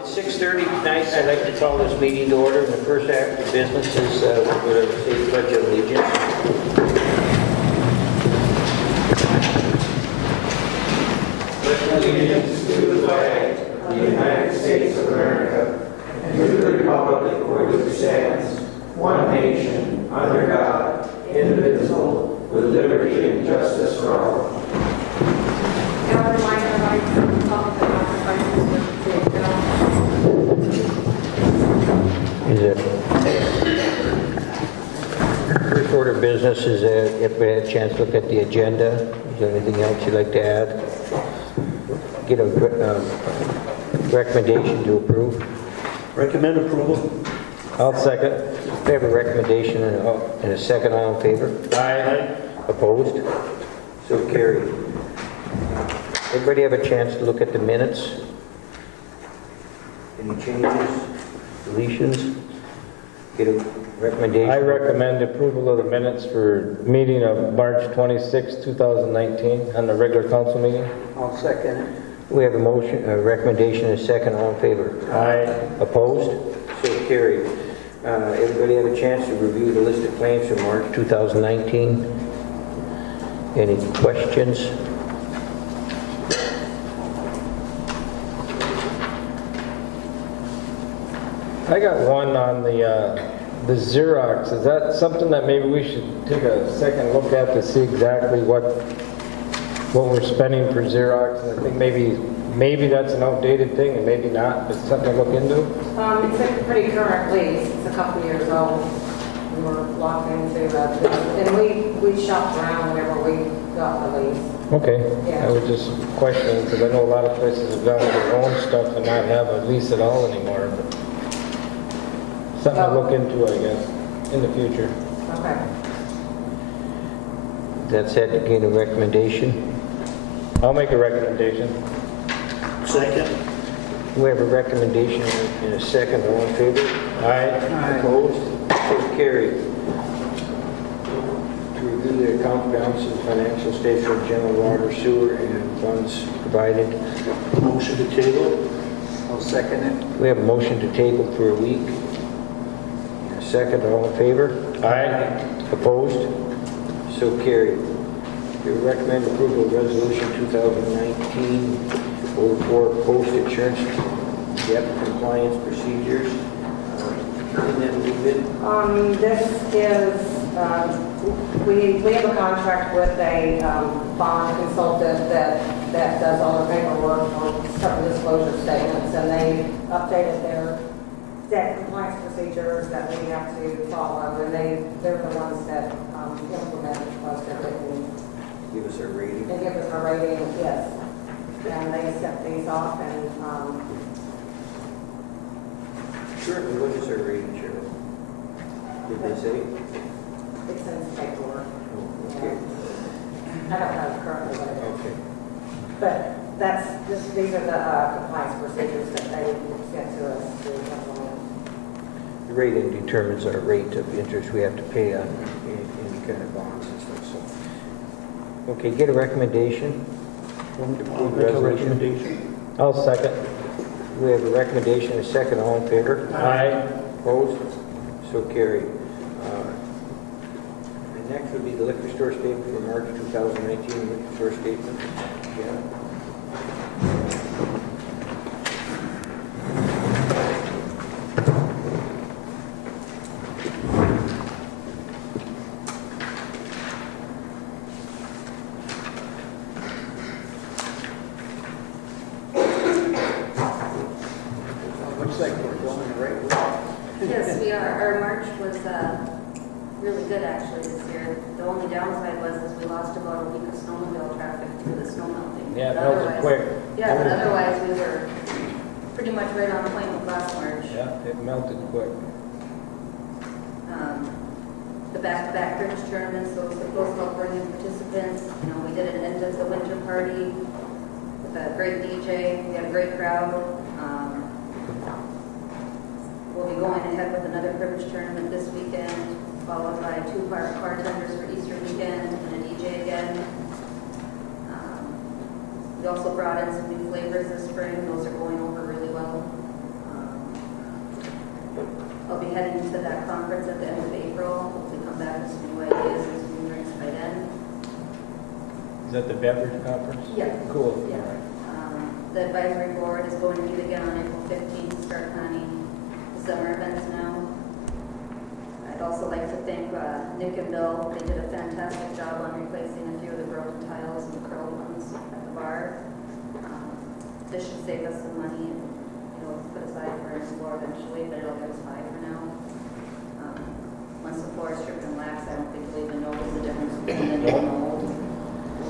It's 6:30 tonight. I'd like to call this meeting to order. The first act of business is we're going to say the Pledge of Allegiance. Pledge allegiance to the flag of the United States of America and to the republic for which it stands, one nation, under God, indivisible, with liberty and justice for all. First order of business is if we had a chance to look at the agenda. Is there anything else you'd like to add? Get a recommendation to approve. Recommend approval. I'll second. We have a recommendation and a second. All in favor? Aye. Opposed? So carried. Everybody have a chance to look at the minutes? Any changes, deletions? Get a recommendation? I recommend approval of the minutes for meeting of March 26, 2019, on the regular council meeting. I'll second it. We have a motion, a recommendation and a second. All in favor? Aye. Opposed? So carried. Everybody have a chance to review the list of claims for March 2019? Any questions? I got one on the Xerox. Is that something that maybe we should take a second look at to see exactly what we're spending for Xerox? And I think maybe that's an outdated thing and maybe not, but something to look into. It's a pretty current lease. It's a couple years old. We were locked into that. And we shopped around whenever we got the lease. Okay. Yeah. I was just questioning because I know a lot of places have gone with their own stuff and not have a lease at all anymore. But something to look into, I guess, in the future. Okay. That's it. To gain a recommendation. I'll make a recommendation. Second. We have a recommendation and a second. All in favor? Aye. Opposed? So carried. To review the account balances, financial statements for general water, sewer, and funds provided. Motion to table. I'll second it. We have a motion to table for a week. And a second. All in favor? Aye. Opposed? So carried. We recommend approval of resolution 2019-04 post insurance debt compliance procedures. And then we've been This is, we have a contract with a bond consultant that does all the paperwork on some disclosure statements, and they updated their debt compliance procedures that we have to follow, and they're the ones that implement most of it and give us a rating. they give us our rating, yes. And they set these off, and Currently, what is our rating, Cheryl? Did they say? it's in the paperwork. Oh, okay. I don't know currently what it is. Okay. But these are the compliance procedures that they sent to us to implement. The rating determines our rate of interest we have to pay on any kind of bonds and stuff. So, okay, get a recommendation. I'll make a recommendation. I'll second. We have a recommendation, a second. All in favor? Aye. Opposed? So carried. And next would be the liquor store statement for March 2019, liquor store statement. Yeah. Looks like we're going the right way. Yes, we are. Our March was really good actually this year. The only downside was we lost about a week of snowmobile traffic due to the snow melting. Yeah, But that was otherwise- quick. Yeah, but otherwise we were pretty much right on point with last March. Yeah, it melted quick. The back-to-back bridge tournaments, those help bring in participants. You know, we did an end of the winter party with a great DJ. We had a great crowd. We'll be going ahead with another cribbage tournament this weekend, followed by 2 bartenders for Easter weekend and a DJ again. We also brought in some new flavors this spring. Those are going over really well. I'll be heading to that conference at the end of April. Hopefully come back with some new ideas and some new drinks by then. Is that the beverage conference? Yeah. Cool. Yeah. The advisory board is going to meet again on April 15th to start planning the summer events now. I'd also like to thank Nick and Bill. They did a fantastic job on replacing a few of the broken tiles and the curled ones at the bar. This should save us some money and put aside for a floor eventually, but it'll give us 5 for now. Once the floor is stripped and waxed, I don't think you'll even notice the difference between the new and the old.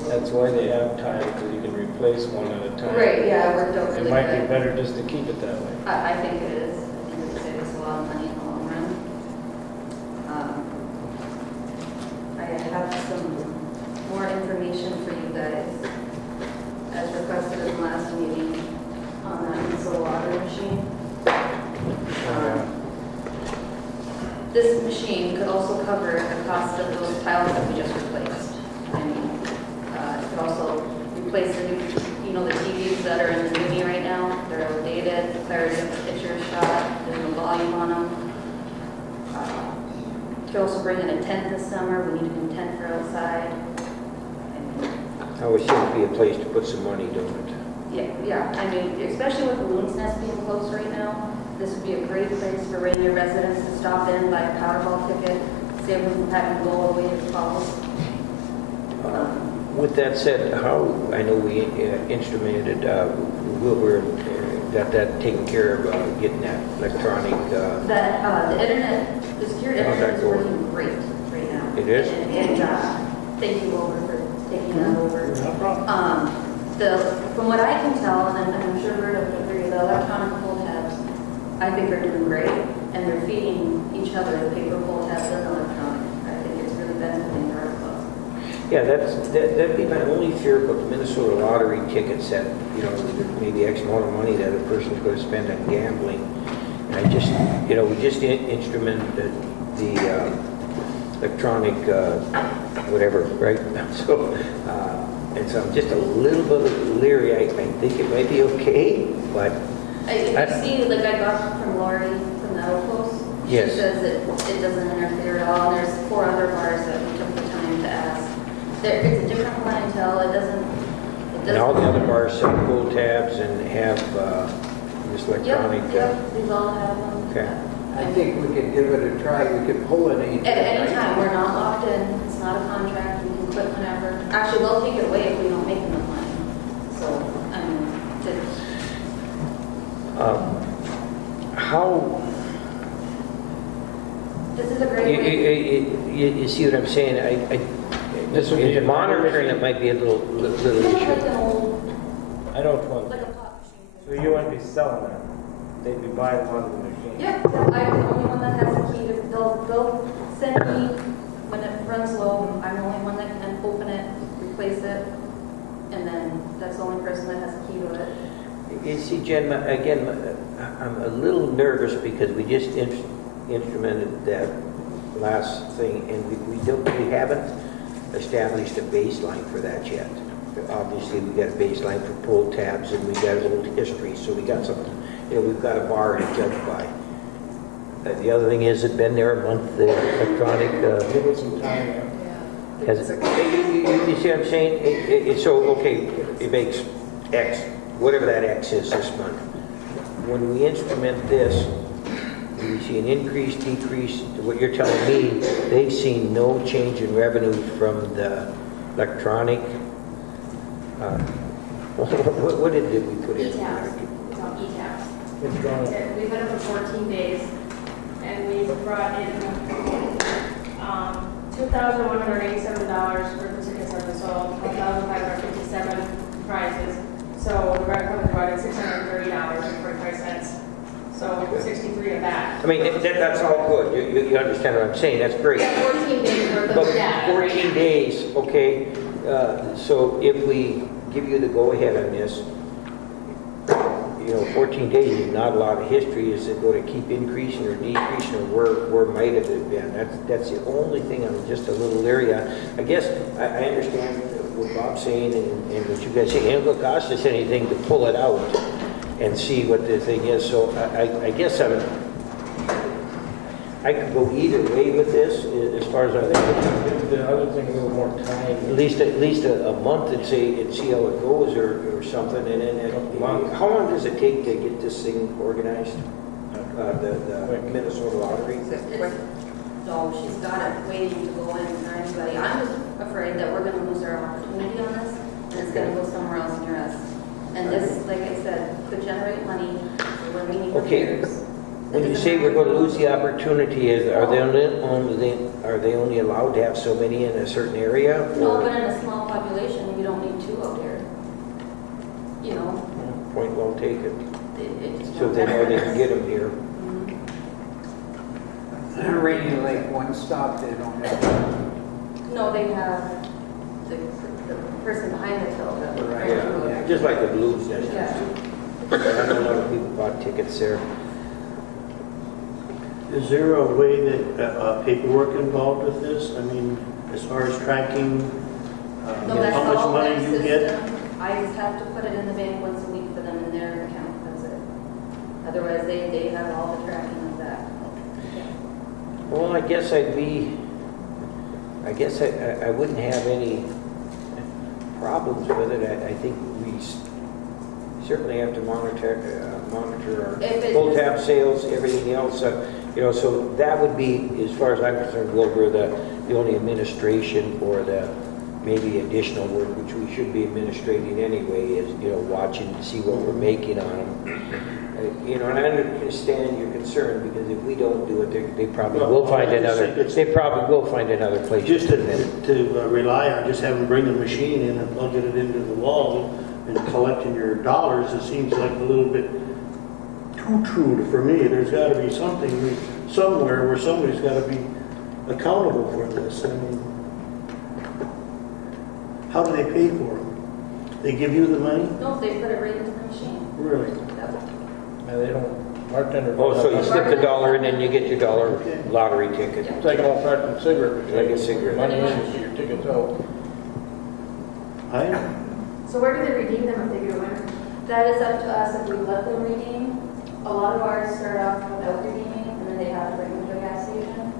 That's why they have time, because you can replace one at a time. Right, yeah, it worked out really It might good. be better just to keep it that way. I think it is. I think it would save us a lot of money in the long run. I have some more information for you guys, as requested in the last meeting, on that solar water machine. This machine could also cover the cost of those tiles that we just replaced. I mean, it could also replace the new, the TVs that are in the uni right now. They're outdated, the clarity of the picture is shot, there's no volume on them. Could also bring in a tent this summer. We need a new tent for outside. I would think it'd be a place to put some money, don't it? Yeah. I mean, especially with the Loon's Nest being closed right now, this would be a great place for Ranier residents to stop in, buy a Powerball ticket, save them from having to go all the way to Falls. With that said, how, I know we instrumented, Wilbur got that taken care of, getting that electronic. The internet, the secure internet is working great right now. It is? And thank you, Wilbur, for taking that over. No problem. From what I can tell, and I'm sure Bert will agree, the electronic pull tabs, I think are doing great, and they're feeding each other the paper pull tabs and electronic. I think it's really benefiting our club. Yeah, that'd be my only fear about the Minnesota lottery tickets that, maybe X amount of money that a person's going to spend on gambling. And I just, we just instrumented the electronic, whatever, right? So, and so I'm just a little bit leery. I think it might be okay, but... If you see, like I got from Lori from the Outpost, yes. She says that it doesn't interfere at all. And there's 4 other bars that we took the time to ask. It's a different clientele. It doesn't. And all the other bars sell pull tabs and have this electronic... Yep, these all have them. Okay. I think we could give it a try. We could pull it any At any time. We're not locked in. It's not a contract. We can quit whenever. Actually, they'll take it away if we don't make enough money. So, I mean, how... this is a great way. You see what I'm saying? This would be the monitoring, it might be a little It's like issue. an old, I don't want, like a pop machine. so you wouldn't be selling them? They'd be buying one of the machines? Yeah, I'm the only one that has a key. They'll send me when it runs low. I'm the only one that can open it, replace it, and then that's the only person that has a key to it. You see, Jen, again, I'm a little nervous because we just instrumented that last thing, and we haven't established a baseline for that yet. Obviously, we got a baseline for pull tabs, and we got an old history, so we got something. We've got a bar to judge by. The other thing is, it's been there a month. The electronic. Give it some time. Has you see what I'm saying? So okay, it makes X, whatever that X is this month. When we instrument this, we see an increase, decrease. What you're telling me, they've seen no change in revenue from the electronic. What did we put in? E-tabs. It's on e-tabs. It's gone. We've been up for 14 days, and we brought in $2,187 for the tickets that we sold, 1,557 prizes. So the record company brought in $630.45. So 63 of that. I mean, that's all good. You understand what I'm saying? That's great. Yeah, 14 days worth But of data. 14 days, okay. So if we give you the go-ahead on this, 14 days is not a lot of history. Is it going to keep increasing or decreasing, or where might it have been? That's the only thing I'm just a little leery on. I guess I understand what Bob's saying and what you guys say. It ain't going to cost us anything to pull it out and see what the thing is. So I guess I could go either way with this, as far as I I think think. we should give the other thing a little more time. At least a month and see how it goes or something, and then, Month. how long does it take to get this thing organized? The Quick. Minnesota lottery? No, she's got it waiting to go in for anybody. I'm just afraid that we're gonna lose our opportunity on this, and it's gonna go somewhere else near us. And this, like I said, could generate money for remaining Okay. repairs. When you say we're going to lose the opportunity, are they only allowed to have so many in a certain area? No, or- but in a small population, you don't need two out here. You know, Point well taken. it just. So they know they can get them here. They're rating like one stop, they don't have. No, they have the person behind the till. Right. Yeah, just like the Blues does. Yeah. I know a lot of people bought tickets there. Is there a way that paperwork involved with this? I mean, as far as tracking No, that's how much all money their you get? system. I just have to put it in the bank once a week for them in their account, that's it. Otherwise, they have all the tracking of that. Well, I guess I wouldn't have any problems with it. I think we certainly have to monitor our If it- pull tab sales, everything else. So that would be, as far as I'm concerned, Wilbur, the only administration or the maybe additional work, which we should be administrating anyway, is, watching to see what we're making on them. And I understand your concern, because if we don't do it, they probably will find another, place. Just to rely on just having bring the machine in and plugging it into the wall and collecting your dollars, it seems like a little bit too true for me. There's got to be something somewhere where somebody's got to be accountable for this. I mean, how do they pay for them? They give you the money? No, they put it right into the machine. Really? Yep. Yeah, they don't, bartender. Oh, so you slip the dollar in and you get your dollar lottery ticket. It's like an old fashioned cigarette. Like a cigarette. Money in, you see your tickets out. So where do they redeem them if they get a winner? That is up to us if we let them redeem. A lot of ours start off without redeeming, and then they have to bring them to a gas station.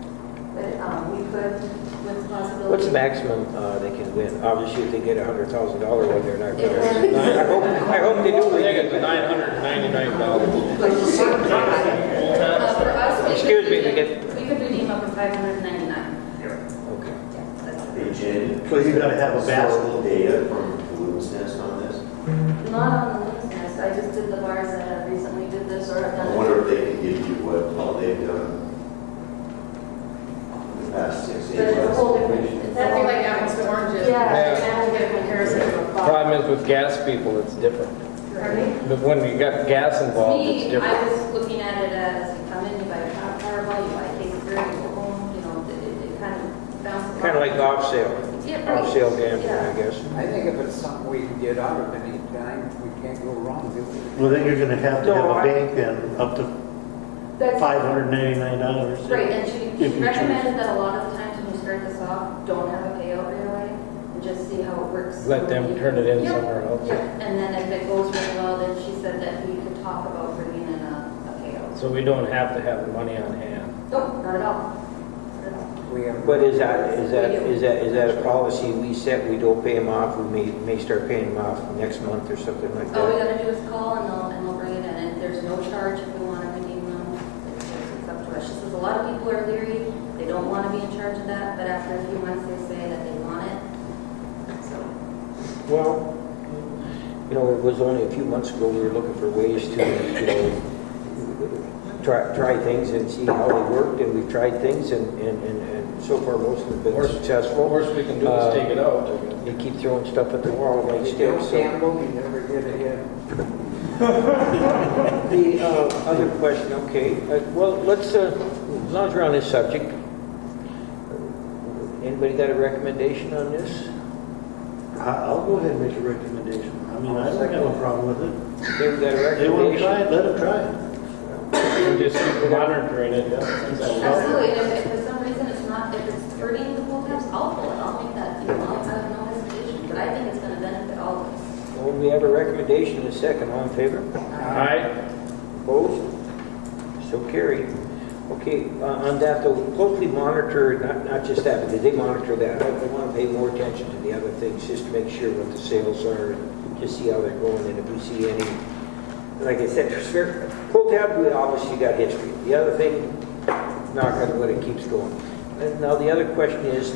But we could, with the possibility. What's the maximum they can win? Obviously, if they get $100,000 one, they're not going to. I hope they do. I think it's $999. For us, Excuse me, we get. we could redeem up to $599. Okay. Yeah, that's Hey, Jen. So you gotta have a basket. Historical data from Loon's Nest on this? not on the list. I just did the bars that have recently did this or have I done it. wonder if they can give you what all they've done in the past 6, 8 But it's a months. whole different. It's That'd be all- like apples to oranges. Yeah. You have to get a comparison of a box. Problem is with gas people, it's different. Pardon me? But when you got gas involved, it's Me, different. I was looking at it as you come in, you buy a Powerball, you buy a case of beer, you go home, it kind of bounces. Kind of like off sale. Yeah, right. Off sale gambling, Yeah. I guess. I think if it's something we can get out of any time, we can't go wrong, do we? Well, then you're gonna have to have No, a I- bank then, up to That's $599. right, and she If you recommended that a lot of the times when you start this off, don't have a payout right away, and just see how it works. Let them turn it in Yep. somewhere else. Yeah, and then if it goes really well, then she said that we could talk about bringing in a payout. So we don't have to have the money on hand. Nope, not at all. Not at all. We have. But is that a policy we set? We don't pay them off. We may start paying them off next month or something like All we that. gotta do is call and they'll bring it in, and there's no charge if we wanna redeem them. It's up to us. She says a lot of people are leery, they don't wanna be in charge of that, but after a few months, they say that they want it. So, Well, it was only a few months ago we were looking for ways to, try things and see how they worked, and we've tried things, and so far most have been Worst- successful. Worst we can do is take it out. I guess. They keep throwing stuff at the wall like You don't sticks. So. gamble, you never get ahead. The other question, okay, well, let's, as long as we're on this subject, anybody got a recommendation on this? I'll go ahead and make a recommendation. I mean, I don't have a problem with it. They got a They want to try recommendation? it, let them try it. And just keep monitoring it. absolutely, and if for some reason it's not, if it's hurting the pool tabs, I'll pull it, I'll make that, I'll have no hesitation, but I think it's gonna benefit all of us. Well, we have a recommendation in a second, all in favor? Aye. Opposed? So carried. Okay, on that, though, closely monitor, not just that, but they monitor that. I want to pay more attention to the other things, just to make sure what the sales are, just see how they're going, and if we see any, like I said, pull tab, we obviously got history. The other thing, knock on wood, it keeps going. And now, the other question is,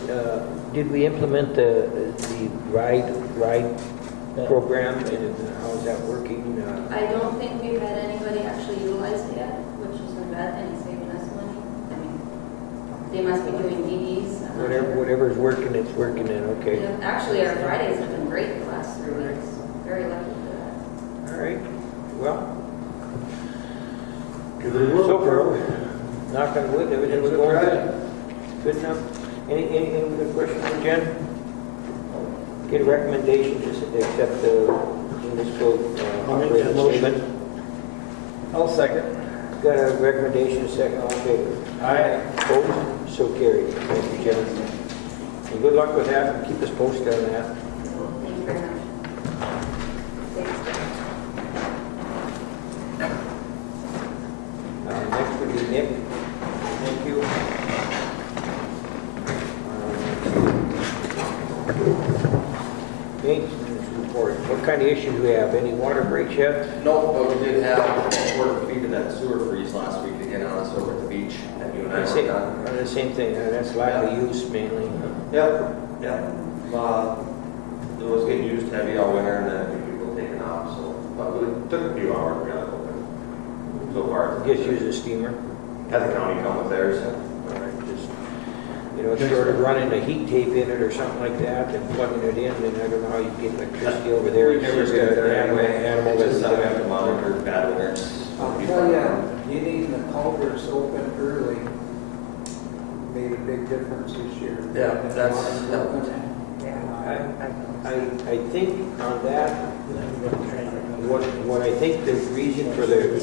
did we implement the ride program, and how's that working? I don't think we've had anybody actually utilize it yet, which isn't bad, and it's saving us money. I mean, they must be doing DDs. I'm not sure. Whatever's working, it's working then, okay. Yeah, actually, our Fridays have been great the last 3 weeks. Very lucky for that. All right, well, Give it a whirl, so Carl. far, knock on wood, everything's going good. Good enough. Any other questions for Jen? Get a recommendation to accept the municipal I'll make that operating motion. statement. I'll second. Got a recommendation, a second, all in favor? Aye. Opposed? So carried. Thank you, Jen. And good luck with that, and keep us posted on that. Thank you very much. Thanks. Next would be Nick. Thank you. Maintenance report. What kind of issues do we have? Any water breaks yet? No, but we did have a quarter feet of that sewer freeze last week again on us over at the beach that you and I worked on. The same thing. That's lack of use mainly. Yep, yep. It was getting used heavy all winter and then a few people taking off, so, but it took a few hours to get it open. So far. Just use a steamer. Had the county come with theirs. All right, just, sort of running a heat tape in it or something like that and plugging it in, and I don't know how you get electricity over there. We It's never just get an there animal, anyway. animal It's just that's something we have to monitor bad winters. I'll tell you, getting the culverts open early made a big difference this year. Yeah, that's- I think on that, what I think the reason for the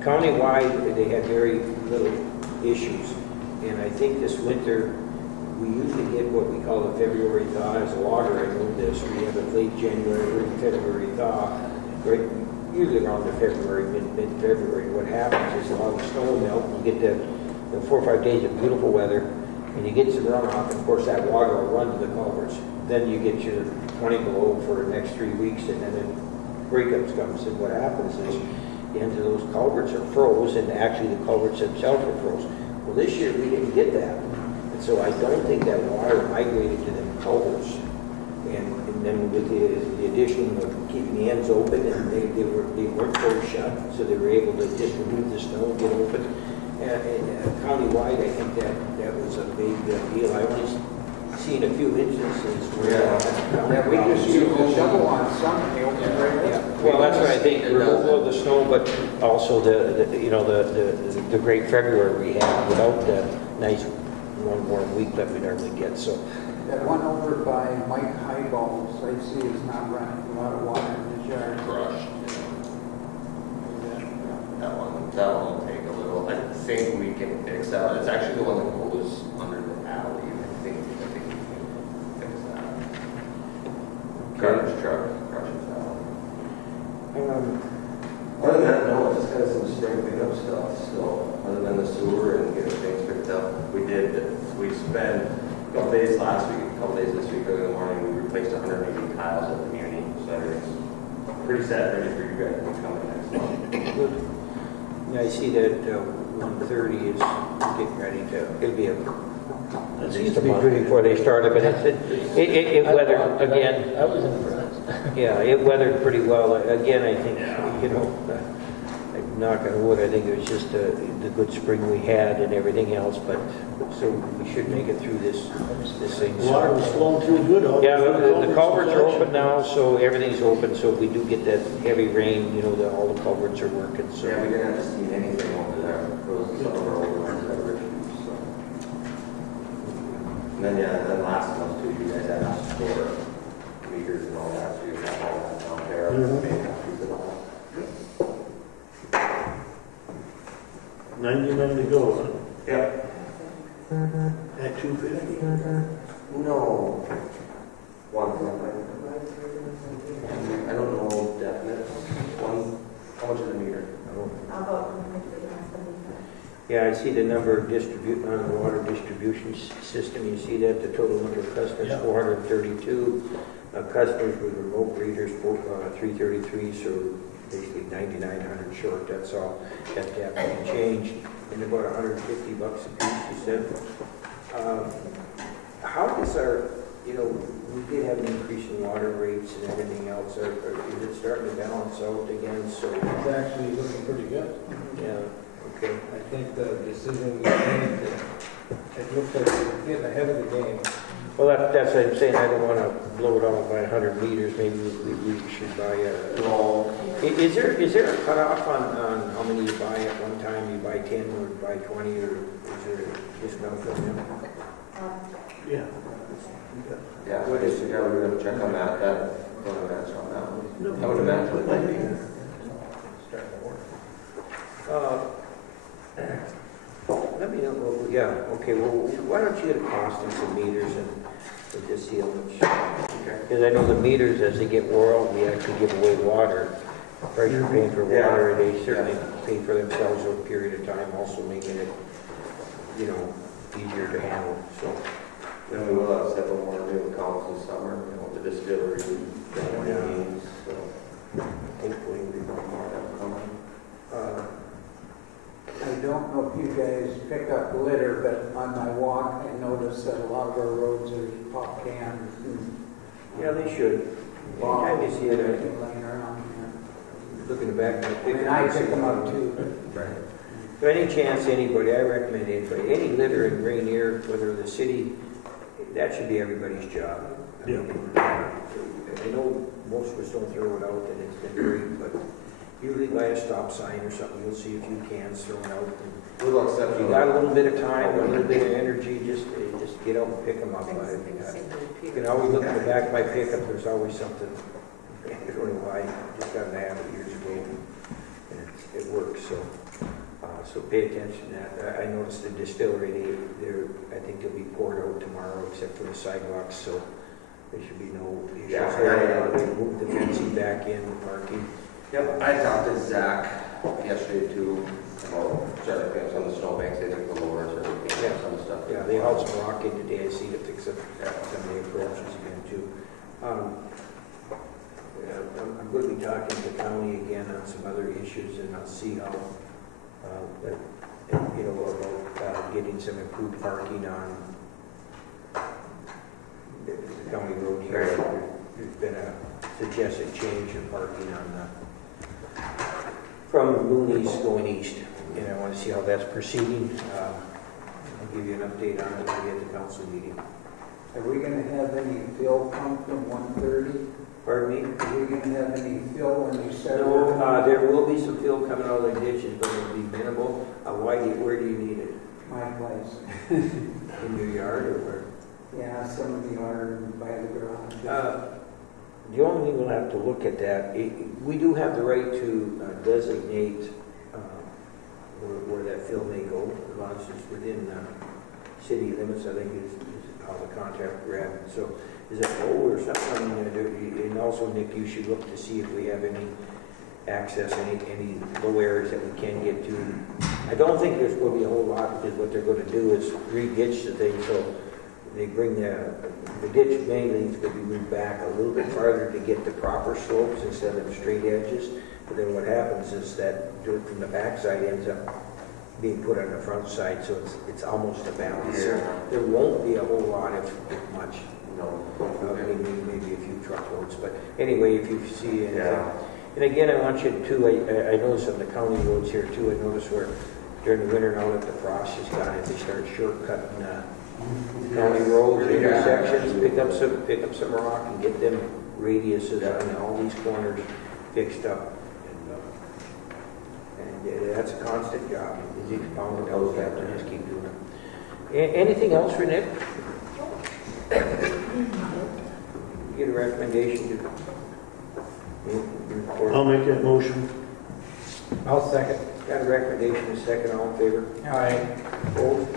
countywide, they had very little issues. And I think this winter, we usually get what we call a February thaw as a water. I know this, we have a late January, early February thaw, right? Usually around the February, mid-February. What happens is a lot of snow will melt, you get the 4 or 5 days of beautiful weather, and you get some runoff, and of course that water will run to the culverts. Then you get your 20 below for the next 3 weeks, and then breakups comes, and what happens is the ends of those culverts are froze, and actually the culverts themselves are froze. Well, this year we didn't get that, and so I don't think that water migrated to them culverts. And then with the addition of keeping the ends open, and they weren't closed shut, so they were able to just remove the snow and get open. And countywide, I think that was a big deal. I only seen a few instances where. Yeah, we just used the shovel on some, and they opened right Yeah, up. well, that's what I think, removal of the snow, but also the great February we had without the nice one warm week that we normally get, so. That one over by Mike Highball's, I see is not running a lot of water in his yard. Crushed. That one will take a little, I think we can fix that. It's actually the one that goes under the alley, I think we can fix that. Garbage truck crushes that one. Other than that, no, it's just kind of some spring cleanup stuff still, other than the sewer and getting things picked up. We spent a couple days last week, a couple days this week, early in the morning, we replaced 180 tiles at the Muni, so it's pretty set, ready for you guys to come in next month. Yeah, I see that 130 is getting ready to, it'll be That at seems least to a be month pretty before they started, but it weathered, again, I was impressed. yeah, it weathered pretty well. Again, I think, knock on wood, I think it was just the good spring we had and everything else, but, so we should make it through this thing. The water was flowing through good. All Yeah, the the culverts are open now, so everything's open, so if we do get that heavy rain, all the culverts are working, so. Yeah, we didn't have to see anything over there. It was some of our older ones that were issues, so. And then last month too, you guys had asked for meters and all that, so you got all that down there. Made copies of all. 99 to go, huh? Yep. At 250. No. One something. I don't know definite. How much is a meter? I'll go from 50 to Yeah, I see the number of on the water distribution system, you see that, the total number of customers, Yeah. 432. Customers with remote readers, 333, so basically 9,900 short, that's all. That definitely changed, and about $150 a piece, you said. How does our, we did have an increase in water rates and everything else, is it starting to balance out again, so? It's actually looking pretty good. Yeah, okay. I think the decision we made, it looks like we're getting ahead of the game. Well, that's what I'm saying, I don't want to blow it off by 100 meters, maybe we should buy a... Well, Is there a cutoff on how many you buy at one time? You buy 10 or you buy 20, or is there a discount from them? Yeah. yeah, I guess, yeah, we're gonna check on that, don't have an answer on that one. I would imagine it might be. Let me know, well, yeah, okay, well, why don't you get a cost on some meters and we'll just see how much. Because I know the meters, as they get wore out, we actually give away water. Price you're paying for water, and they certainly pay for themselves over a period of time, also making it, easier to handle, so. Then we will have several more new accounts this summer, the distillery, so hopefully we will more of them coming. I don't know if you guys pick up litter, but on my walk, I noticed that a lot of our roads are pop cans and Yeah, they should. Anytime you see it, everything laying around here. looking back, I pick them up too. Right. So any chance anybody, I recommend anybody, any litter in Ranier, whether the city, that should be everybody's job. Yeah. I know most of us don't throw it out, and it's been great, but usually by a stop sign or something, you'll see a few cans thrown out. And We'll accept if you got a little bit of time, a little bit of energy, just get out and pick them up. You can always look in the back of my pickup, there's always something. I don't know why, just got in the habit years ago, and it works, so. So pay attention to that. I noticed the distillery, I think they'll be poured out tomorrow, except for the sidewalks, so there should be no issues there. They moved the fencing back in, the parking. Yep, I talked to Zach yesterday too, about starting to fix on the snowbanks, they took the lowers or some stuff. Yeah, they hauled some rock in today, I see, to fix up some of the approaches again too. I'm going to be talking to the county again on some other issues, and I'll see how, about getting some improved parking on the county road here. There's been a suggested change in parking on from Mooney's going east, and I want to see how that's proceeding. I'll give you an update on it maybe at the council meeting. Are we gonna have any fill come from 130? Pardon me? Are we gonna have any fill when you start? No, there will be some fill coming out of the ditches, but it'll be minimal. Where do you need it? My place. In your yard or where? Yeah, some of the yard by the garage. The only thing we'll have to look at that, we do have the right to designate where that fill may go, as long as it's within city limits, I think is how the contract read. So is it low or something? And also, Nick, you should look to see if we have any access, any low areas that we can get to. I don't think there's going to be a whole lot, because what they're going to do is re-ditch the thing, so they bring the ditch mainly is going to be moved back a little bit farther to get the proper slopes instead of straight edges. But then what happens is that dirt from the backside ends up being put on the front side, so it's almost a balance. Yeah. There won't be a whole lot, if much. No. Maybe a few truckloads, but anyway, if you see anything. Yeah. And again, I want you to, I noticed on the county roads here too, I noticed where during the winter now that the frost is gone, they start shortcutting county roads, intersections, pick up some rock and get them radiuses on all these corners fixed up. And that's a constant job. Each pound of those have to just keep doing it. Anything else for Nick? Get a recommendation to I'll make that motion. I'll second. Got a recommendation, a second, all in favor? Aye. Opposed?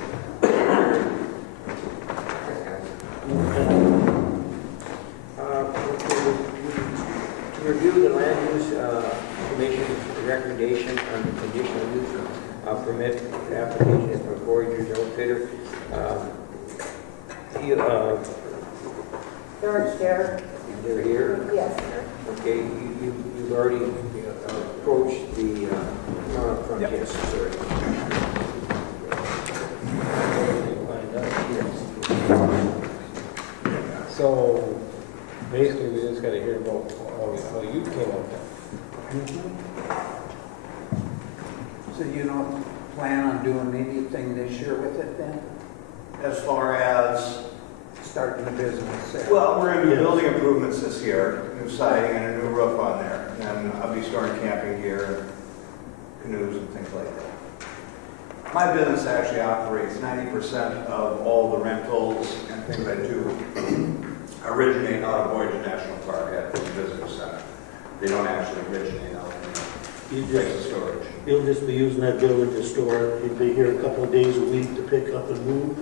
Review the land use commission's recommendation on the conditional use of permit application is for Voyager's outfitter. They're here. Yes. Okay, you've already approached the, no, up front, yes, sorry. So basically, we just gotta hear about how you came up with So you don't plan on doing anything this year with it then? As far as, Starting the business there? well, we're going to do building improvements this year, new siding and a new roof on there. And then I'll be storing camping gear, canoes and things like that. My business actually operates 90% of all the rentals and things I do originate out of Voyager National Park at the visitor center. They don't actually originate out in the place of storage. You'll just be using that building to store it. You'll be here a couple of days a week to pick up and move.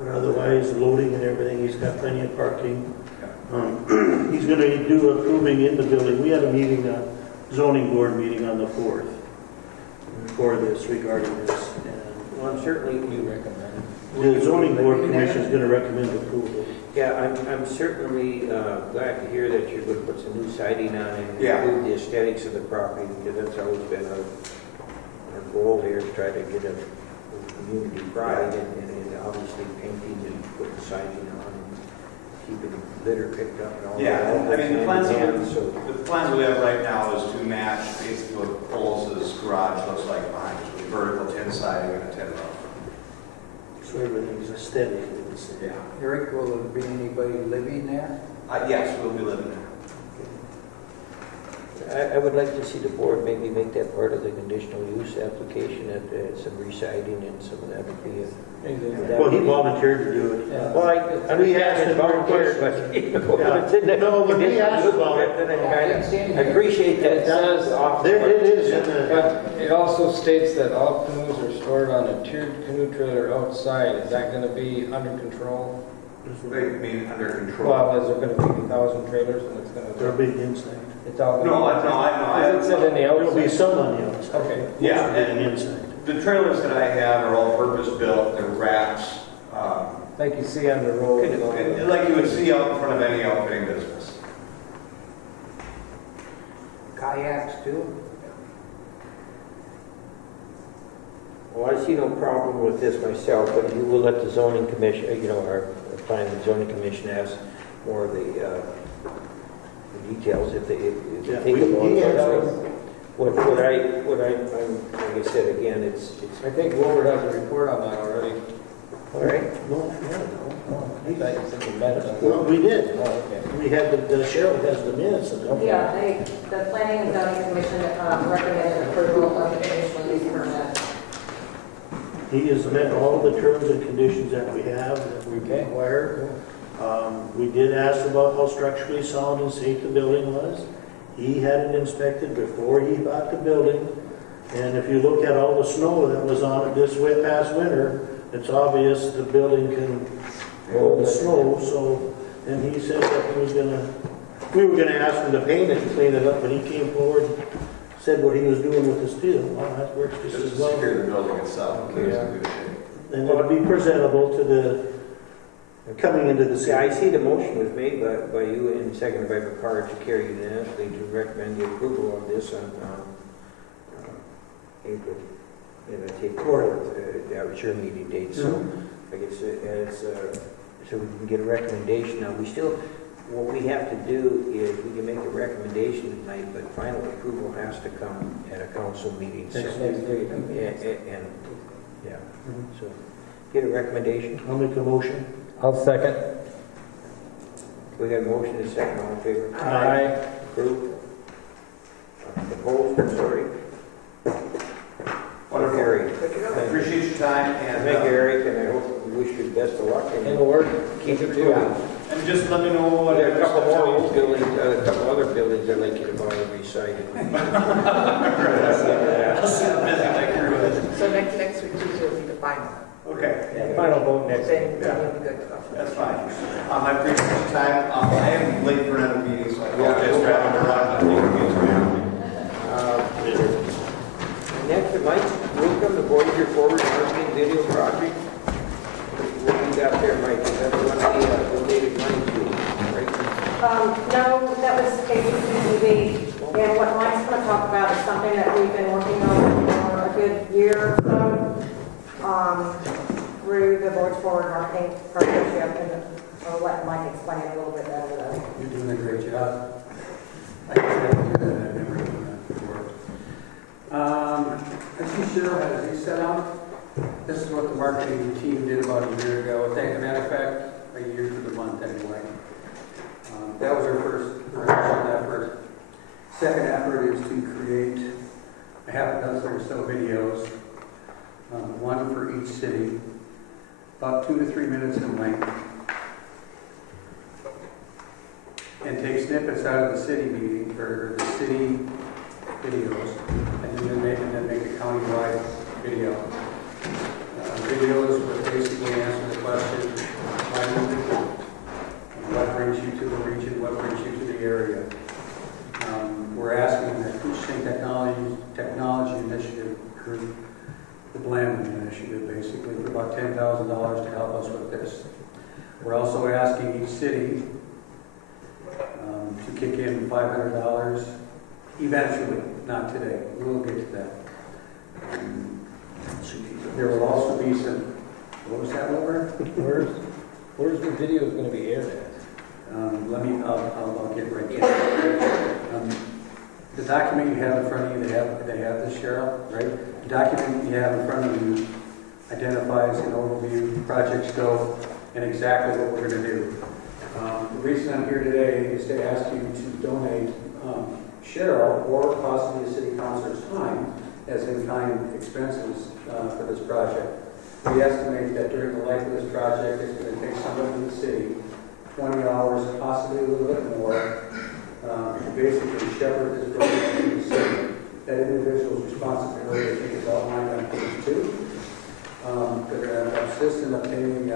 But otherwise, loading and everything, he's got plenty of parking. He's going to do approving in the building. We had a meeting, a zoning board meeting on the 4th for this, regarding this. And Well, I'm certainly, you recommend. the zoning board commission is going to recommend approval. Yeah, I'm certainly glad to hear that you're going to put some new siding on it and Yeah. improve the aesthetics of the property, because that's always been our goal here, is try to get a community pride and obviously painting and putting siding on and keeping litter picked up and all that. Yeah, I mean, the plans, So, the plans we have right now is to match basically what Coles' garage looks like behind us, with vertical tin siding and a tin roof. So everything's aesthetic. It's, Yeah. Eric, will there be anybody living there? Yes, we'll be living there. I would like to see the board maybe make that part of the conditional use application, some reciting and some of that would be well, he volunteered to do it. Well, I We asked him more volunteered, but you know, if it's in the No, when we conditional asked use, about it, then I appreciate that. It says There it is in the, But it also states that all canoes are stored on a tiered canoe trailer outside. Is that gonna be under control? I mean, under control. Well, is there gonna be 1,000 trailers and it's they're gonna, big inside. it's all gonna? No, I Is it in the There'll be outside? some on the outside. Okay. Yeah, Most of it and- inside. The trailers that I have are all purpose-built, they're racks, Like you see on the road. and all that. like you would see out in front of any outfitting business. Kayaks too? Well, I see no problem with this myself, but you will let the zoning commission, our planning and zoning commission ask more of the details if they Yeah, think we- about he it. has- What like I said, again, it's, I think Wilbur has a report on that already. all right. No, I thought you said you met it. no. We did. Oh, okay. We had the sheriff has the minutes of it. Yeah, the Planning and Zoning Commission recommended approval of the conditional use permit. He has met all the terms and conditions that we have, that we require. We did ask about how structurally sound and safe the building was. He had it inspected before he bought the building. And if you look at all the snow that was on it this past winter, it's obvious the building can hold the snow. So, and he said that we were gonna ask him to paint it and clean it up, but he came forward and said what he was doing with the steel. Well, that works just Just as to well. secure the building itself, in case it's in good shape. And it'll be presentable to the, coming into the See, I city. see the motion was made by you and seconded by Picard to carry unanimously to recommend the approval of this on April, that was your meeting date, so I guess so we can get a recommendation. Now, what we have to do is we can make a recommendation tonight, but final approval has to come at a council meeting. So, Next week. and yeah, so get a recommendation. I'll make a motion. I'll second. We got a motion and a second, all in favor? Aye. Approved. Opposed, I'm sorry. Wonderful. Carried. I appreciate your time and, Thank you, Eric, and I hope we wish you the best of luck. It'll work. Keep it going. and just let me know what. There are a couple more old buildings, a couple other buildings I'd like you to buy and recite. So next week Tuesday will be the final. Okay, Final vote next Then week. that will be good to go. that's fine. I appreciate your time. I am late for another meeting, so I apologize for having to run. Next, Mike, welcome. No, that was KCCTV, and what Mike's going to talk about is something that we've been working on for a good year or so, through the Voice Forward Marketing Partnership, and I'll let Mike explain it a little bit better though. You're doing a great job. I can tell you that I've been working on it before. As you sure has he set out, this is what the marketing team did about a year ago. As a matter of fact, a year to the month anyway. That was our first effort. Second effort is to create a half a dozen or so videos, one for each city, about 2 to 3 minutes in length, and take snippets out of the city meeting or the city videos, and then make a countywide video. Videos would basically answer the question, why do you do it? What brings you to the region? What brings you to the area? We're asking the Interesting Technology Initiative group, the Blanding Initiative, basically, for about $10,000 to help us with this. We're also asking each city to kick in $500 eventually, not today. We'll get to that. There will also be some, what was that, Wilbur? Where's the video going to be aired at? I'll get right to it. The document you have in front of you, they have this, Cheryl, right? The document you have in front of you identifies an overview, project scope, and exactly what we're going to do. The reason I'm here today is to ask you to donate Cheryl or possibly the city councilor's time as in-kind expenses for this project. We estimate that during the life of this project, it's going to take somebody in the city 20 hours, possibly a little bit more, to basically shepherd this program through the city. That individual's responsibility, I think, is outlined on page 2. They're going to assist in obtaining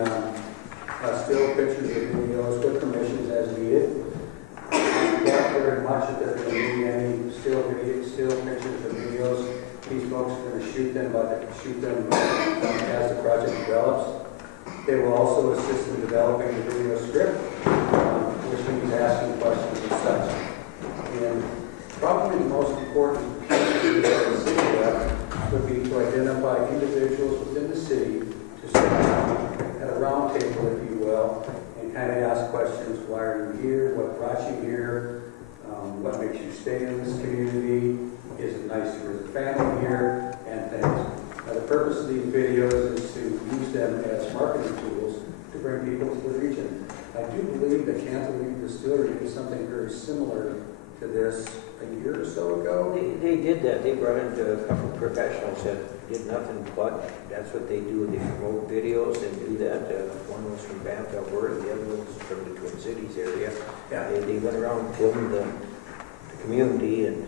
still pictures or videos with permissions as needed. Not very much that there's going to be any still pictures or videos. These folks are going to shoot them as the project develops. They will also assist in developing the video script, which means asking questions and such. And probably the most important piece of the city would be to identify individuals within the city to sit down at a round table, if you will, and kind of ask questions. Why are you here? What brought you here? What makes you stay in this community? Is it nice to visit family here? And things. Now, the purpose of these videos is to use them as marketing tools to bring people to the region. I do believe that Cantaloupe Distillery did something very similar to this a year or so ago. They did that. They brought in a couple of professionals that did nothing but that's what they do. They promote videos and do that. One was from Banff, Alberta. The other one was from the Twin Cities area. Yeah. They went around filming the community, and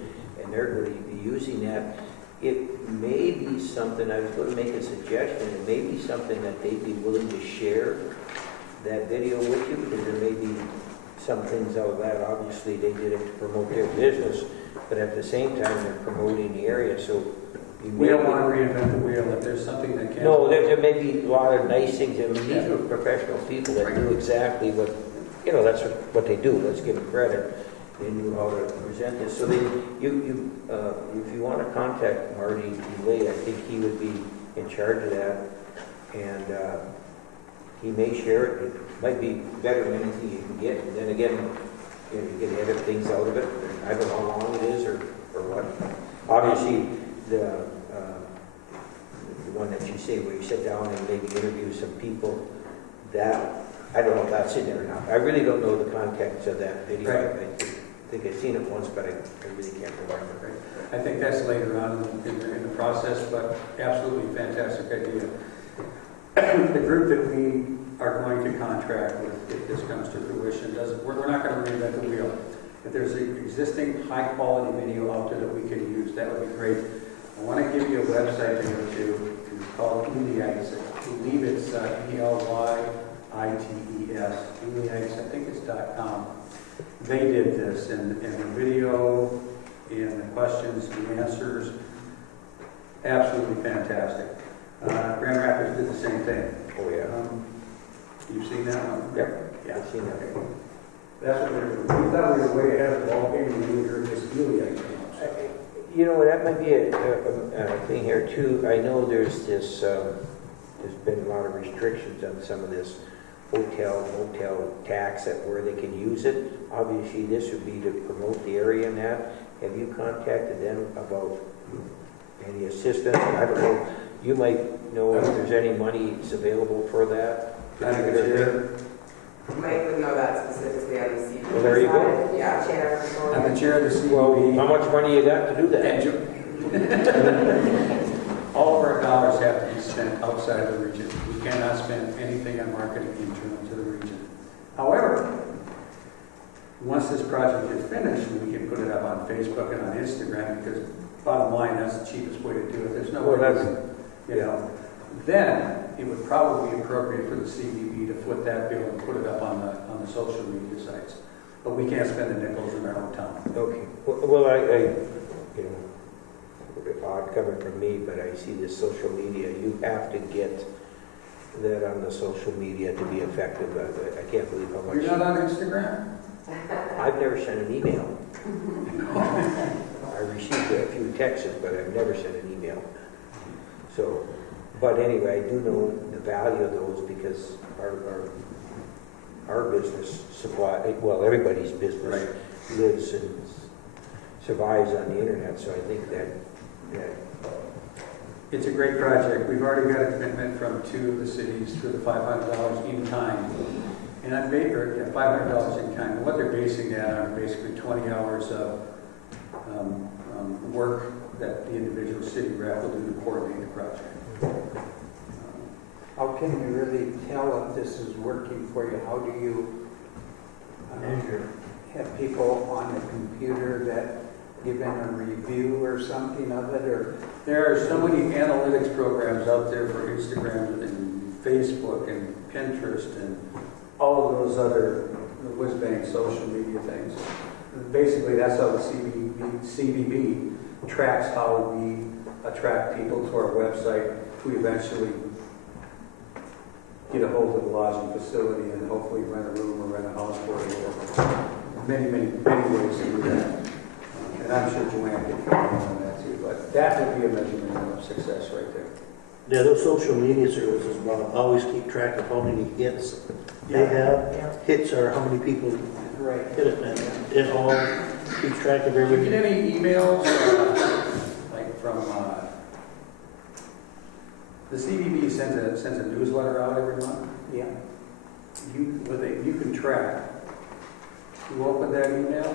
they're going to be using that. It may be something, I was going to make a suggestion, it may be something that they'd be willing to share that video with you, because there may be some things out of that. Obviously, they did it to promote their business, but at the same time, they're promoting the area. So we don't want to reinvent the wheel. If there's something that can... No, there may be a lot of nice things. I mean, these are professional people that do exactly what, that's what they do. Let's give them credit. They knew how to present this. So if you want to contact Marty Delay, I think he would be in charge of that, and he may share it. It might be better than anything you can get. And then again, you can edit things out of it. I don't know how long it is or what. Obviously, the one that you say where you sit down and maybe interview some people, that I don't know if that's in there or not. I really don't know the context of that video. Right. I think I've seen it once, but I really can't remember. Right. I think that's later on in the process, but absolutely fantastic idea. The group that we are going to contract with, if this comes to fruition, we're not going to reinvent the wheel. If there's an existing high-quality video out there that we can use, that would be great. I want to give you a website to go to. It's called Elyites. I believe it's ELYITES. Elyites, I think it's .com. They did this, and the video and the questions and answers, absolutely fantastic. Grand Rapids did the same thing. Oh, yeah. You've seen that one? Yep. Yeah. I've seen that. That's what we thought we were way ahead of the ball game when we heard this deal yet. You know, that might be a thing here too. I know there's this, there's been a lot of restrictions on some of this motel tax at where they can use it. Obviously, this would be to promote the area and that. Have you contacted them about any assistance? I don't know, you might know if there's any money that's available for that. You might even know that specifically on the CBB. Well, there you go. Yeah, chair. I'm the chair of the CBB. Well, how much money you got to do that? All of our dollars have to be spent outside the region. We cannot spend anything on marketing internal to the region. However, once this project is finished, we can put it up on Facebook and on Instagram because bottom line, that's the cheapest way to do it. There's no way, you know. Then it would probably be appropriate for the CBB to foot that bill and put it up on the social media sites. But we can't spend the nickels in our own town. Okay. Well, I you know, a bit odd coming from me, but I see this social media. You have to get that on the social media to be effective. I can't believe how much. You're not on Instagram? I've never sent an email. I received a few texts, but I've never sent an email. So, but anyway, I do know the value of those because our business supply, well, everybody's business lives and survives on the internet. So I think that it's a great project. We've already got a commitment from 2 of the cities for the $500 in kind. And I'm $500 in kind. And what they're basing that on are basically 20 hours of work that the individual city rep will do to coordinate the project. How can you really tell if this is working for you? How do you have people on the computer that give in a review or something of it? Or there are so many analytics programs out there for Instagram and Facebook and Pinterest and all of those other whiz-bang social media things. Basically, that's how the CBB tracks how we attract people to our website. We eventually get a hold of the lodging facility and hopefully rent a room or rent a house for it. Many ways to do that. And I'm sure Joanne can comment on that too. But that would be a measurement of success right there. Yeah, those social media services, Bob, always keep track of how many hits they have. Yeah. Hits are how many people hit it, and it all keeps track of Did you everything. get any emails like from the CBB sends a newsletter out every month? yeah, You can track. You open that email,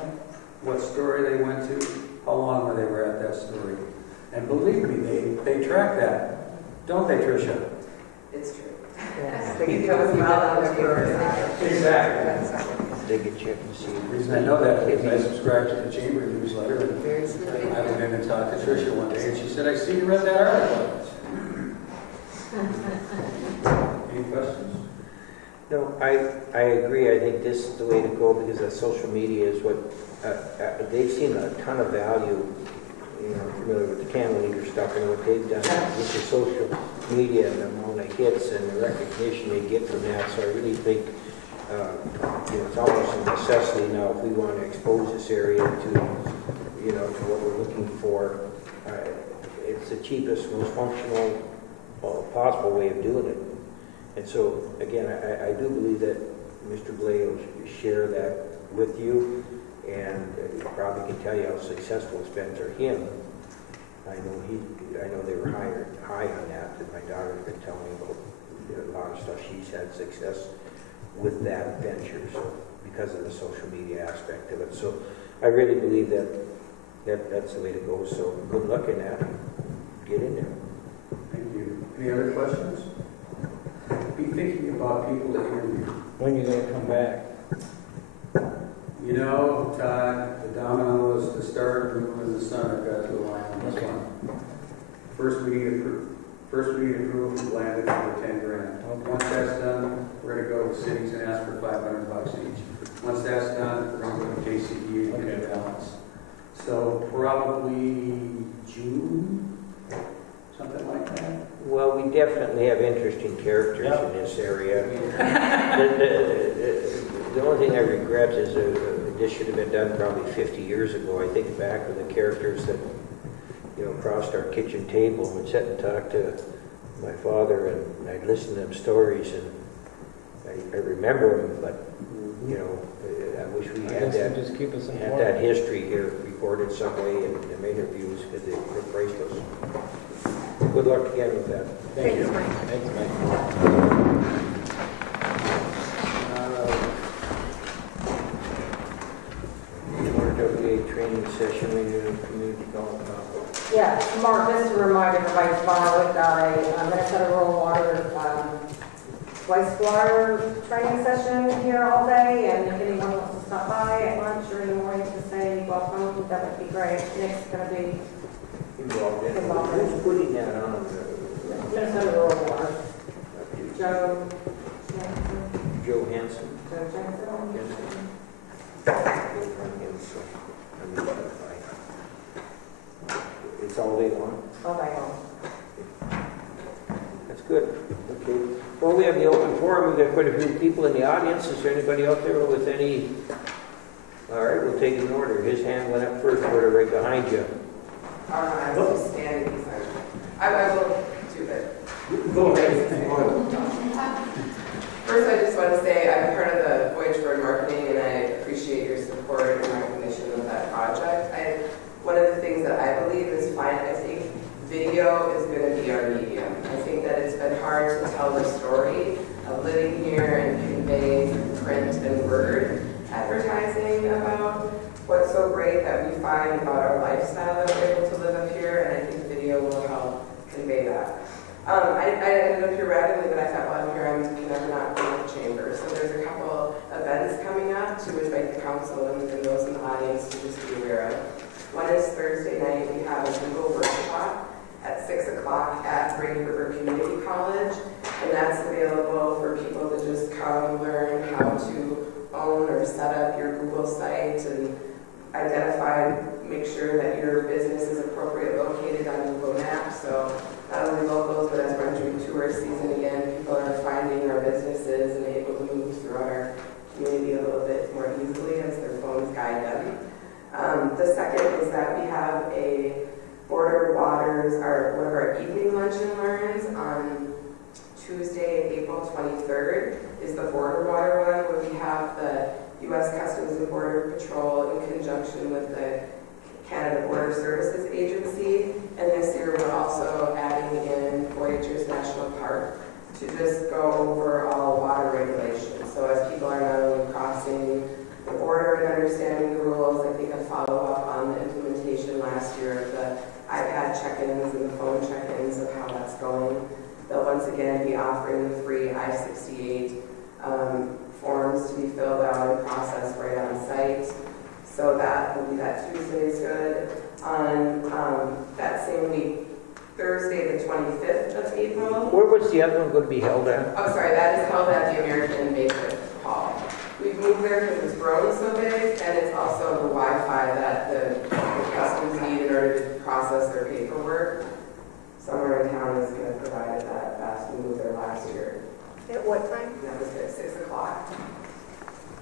what story they went to, how long they were at that story. And believe me, they track that. Don't they, Tricia? It's true. Yes. They can tell us about it. Exactly. they can check and see. The reason I know that is I subscribe to the chamber newsletter. And I went in and talked to Tricia one day, and she said, "I see you read that article." Any questions? No, I agree. I think this is the way to go because social media is what they've seen a ton of value. You know, familiar with the Camel Eater stuff and what they've done with the social media and the amount of hits and the recognition they get from that. So I really think it's almost a necessity now if we want to expose this area to to what we're looking for. It's the cheapest, most functional possible way of doing it. And so, again, I do believe that Mr. Blay will share that with you, and he probably can tell you how successful it's been for him. I know they were high on that, and my daughter's been telling me about a lot of stuff. She's had success with that venture, so because of the social media aspect of it. So I really believe that's the way to go. So good luck in that. Get in there. Thank you. Any other questions? Be thinking about people to interview. When are you going to come back? You know, Todd, the dominoes, the star, the moon, and the sun have got to align on this one. First, we need approval from landed for 10 grand. Once that's done, we're going to go to cities and ask for $500 each. Once that's done, we're going to go to KCD and get a balance. So probably June, something like that. Well, we definitely have interesting characters in this area. The only thing I regret is this should have been done probably 50 years ago. I think back to the characters that, crossed our kitchen table and would sit and talk to my father, and I'd listen to them stories, and I remember them, but, I wish we had that, Just keep us had informed. that history here recorded some way in interviews, because they're priceless. Good luck again with that. Thank you. Thanks, Mike. WA training session, we do community development. Yeah, Mark, just to remind everybody, tomorrow we've got a Minnesota Rural Water wastewater training session here all day, and if anyone wants to stop by at lunch or in the morning to say welcome, that would be great. Nick's going to be Involved in. Involved. Who's putting that on? Minnesota Rural Water. Joe Jansen. Joe Hansen. Joe Jansen. Jensen. It's all day long. All day long. That's good. Okay. Well, we have the open forum. We've got quite a few people in the audience. Is there anybody out there with any? All right, we'll take it in order. His hand went up first. We're right behind you. I'm just standing beside you. I will do that. Go ahead. First, I just want to say I'm part of the Voyage Forward Marketing, and I appreciate your support and recognition of that project. One of the things that I believe is fine. I think video is going to be our medium. I think that it's been hard to tell the story of living here and convey through print and word advertising about what's so great that we find about our lifestyle that we're able to live up here, and I think video will help convey that. I ended up here randomly, but I thought, well, I'm here, I'm not going to the chamber. So there's a couple events coming up to invite the council and those in the audience to just be aware of. One is Thursday night, we have a Google workshop at 6 o'clock at Ranier River Community College, and that's available for people to just come learn how to own or set up your Google site and identify, make sure that your business is appropriately located on Google Maps. So not only locals, but as we're entering tourist season again, people are finding our businesses and able to move throughout our community a little bit more easily as their phones guide them. The second is that we have a Border Waters, one of our evening lunch and learns on Tuesday, April 23rd, is the Border Water one, where we have the U.S. Customs and Border Patrol in conjunction with the Canada Border Services Agency, and this year we're also adding in Voyageurs National Park to just go over all water regulations. So as people are not only crossing the border and understanding the rules, I think a follow-up on the implementation last year of the iPad check-ins and the phone check-ins of how that's going. They'll once again be offering the free I-68 forms to be filled out and processed right on site. So that will be that Tuesday is good. On that same week, Thursday the 25th of April. Where was the other one going to be held at? Oh, sorry, that is held at the American Banquet Hall. We've moved there because it's grown so big, and it's also the Wi-Fi that the customs need in order to process their paperwork. Somewhere in town is going to provide that fast. We moved there last year. At what time? That was at 6 o'clock.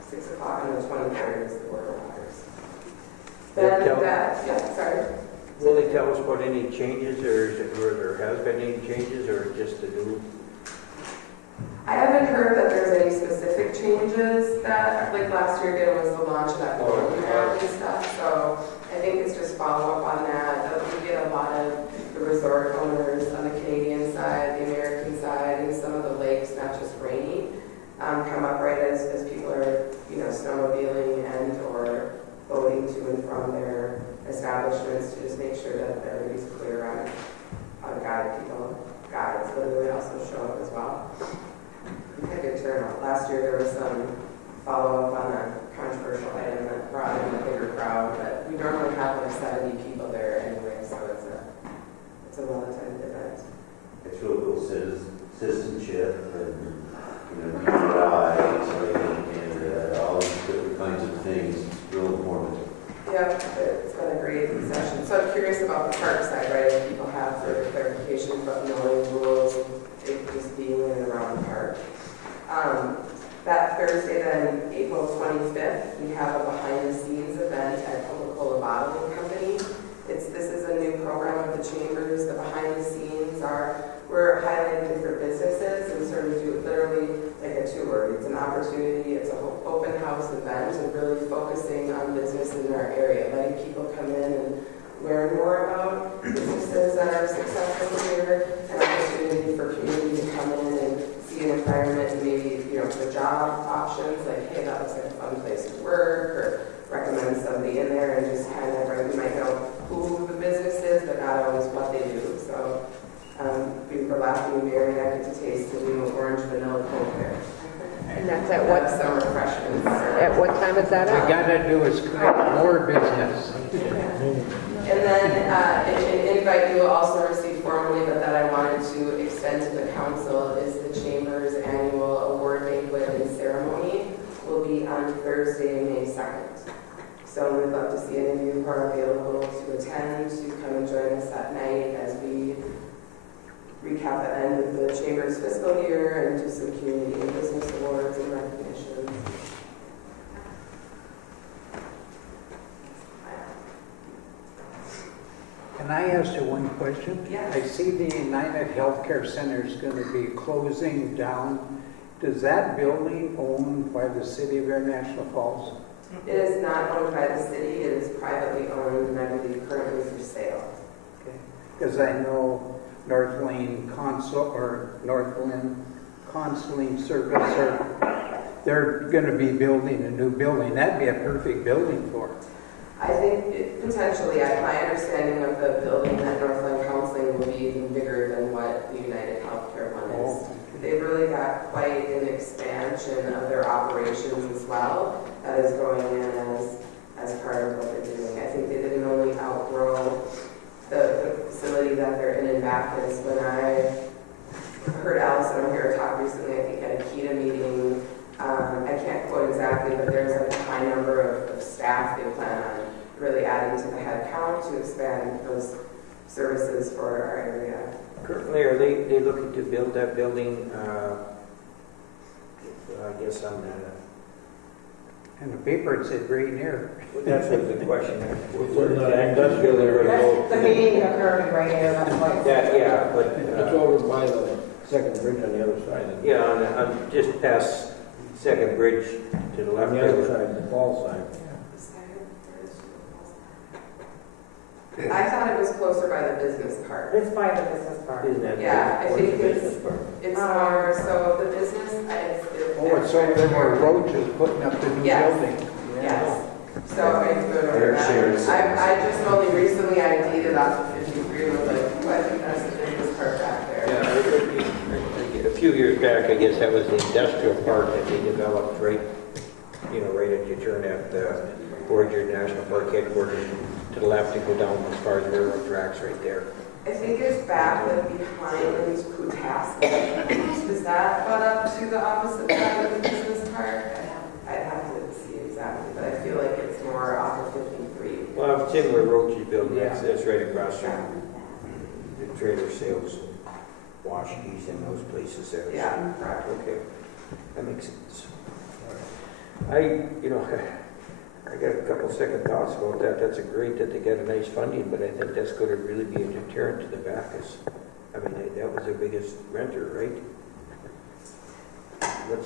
6 o'clock on the 23rd is the Border Waters. Then sorry. Will they tell us about any changes, or is it where there has been any changes, or just the new? I haven't heard that there's any specific changes that, like last year again, was the launch of that program and stuff. So I think it's just follow up on that. We get a lot of the resort owners on the Canadian side, the American side, and some of the lakes, not just Rainy, come up right as people are, snowmobiling and or boating to and from their establishments to just make sure that everybody's clear on how to guide people. Guides literally also show up as well. We had a good turnout. Last year there was some follow-up on a controversial item that brought in a bigger crowd, but we normally have like 70 people there anyway, so it's a well-attended event. It's really cool citizenship and, DEI and all these different kinds of things. It's real informative. Yeah, it's been a great session. So I'm curious about the park side, right? If people have further clarification about knowing rules and just being in and around the park. That Thursday then, April 25th, we have a behind-the-scenes event at Coca-Cola Bottling Company. This is a new program of the Chambers. The behind-the-scenes we're highlighting different businesses and sort of do literally like a tour. It's an opportunity, it's an open house event and really focusing on business in our area, letting people come in and learn more about businesses that are successful here, an opportunity for community to come in and see an environment and maybe, for job options, like, hey, that looks like a fun place to work, or recommend somebody in there and just kind of, right, we might know who the business is, but not always what they do. So we were laughing, Mary and I get to taste the new orange vanilla Coke there. And that's at what? Some refreshments. At what time is that What at? we gotta do is create more business. And then an invite you will also receive formally, but that I wanted to extend to the council is the Chamber's annual award banquet and ceremony will be on Thursday, May 2nd. So we'd love to see any of you who are available to attend, to come and join us that night as we recap the end of the Chamber's fiscal year and do some community and business awards and recognitions. Can I ask you one question? Yeah. I see the United Healthcare Center is going to be closing down. Does that building owned by the city of International Falls? It is not owned by the city. It is privately owned and I believe currently for sale. Because I know Northland Counseling Service, they're going to be building a new building. That'd be a perfect building for it. I think potentially, my understanding of the building at Northland Counseling will be even bigger than what the United Healthcare one is. They've really got quite an expansion of their operations as well that is going in as part of what they're doing. I think they didn't only outgrow the facility that they're in Baptist. When I heard Allison O'Hara talk recently, I think at a KETA meeting, I can't quote exactly, but there's a high number of staff they plan on really adding to the head count to expand those services for our area. Currently, are they looking to build that building, I guess on the... In the paper it said Ranier. Well, that's a good question. We're not industrial there. The meeting occurred right here, that's why. Yeah, but... It's over by the second bridge on the other side. Yeah, on just past Second Bridge to the left. On the other side, the fall side. I thought it was closer by the business park. It's by the business park. Isn't that? Yeah, I think business park? it's more, so the business, It's over there where Roach is putting up the new building. Yes. So it's good over that. I just only recently I deeded off of 53 and was like, I think that's the business park back there. Yeah, a few years back, I guess that was the industrial park that they developed right as you turn at the Voyager National Park headquarters to the left and go down as far as the railroad tracks right there. I think it's back behind Kutaska. Is that butt up to the opposite side of the business park? I'd have to see exactly, but I feel like it's more off of 53. Well, it's in where Roach is building. Yeah. That's right across from the trailer sales, Washington and those places there. Yeah, correct. Okay, that makes sense. I got a couple second thoughts about that. That's great that they got a nice funding, but I think that's going to really be a deterrent to the Bacchus. I mean, that was their biggest renter, right?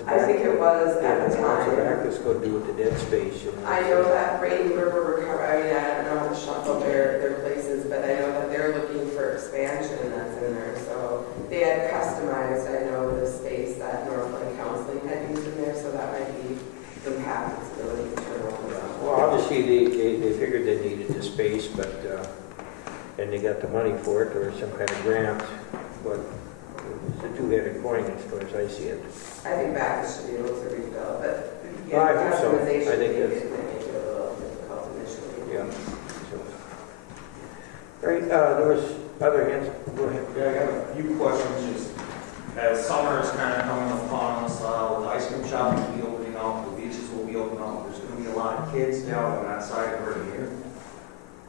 I think it was at the What's the time. Bacchus going to do with the dead space? I know that Rain River Recovery, I don't know how to shuffle their places, but I know that they're looking for expansion that's in there. So they had customized, I know, the space that Northland Counseling had used in there, so that might be impact its ability to turn on. Well, obviously they figured they needed the space, but and they got the money for it or some kind of grant, but it's a two-headed coin as far as I see it. I think Bacchus should be able to refill, but Well, I think so. customization I think may that's- make it a little difficult initially. Yeah. So. Right, there was other hands. Go ahead. Yeah, I got a few questions. Just as summer is kind of coming upon us, with the ice cream shop will be opening up, the beaches will be opening up. There's going to be a lot of kids down on that side of Ranier.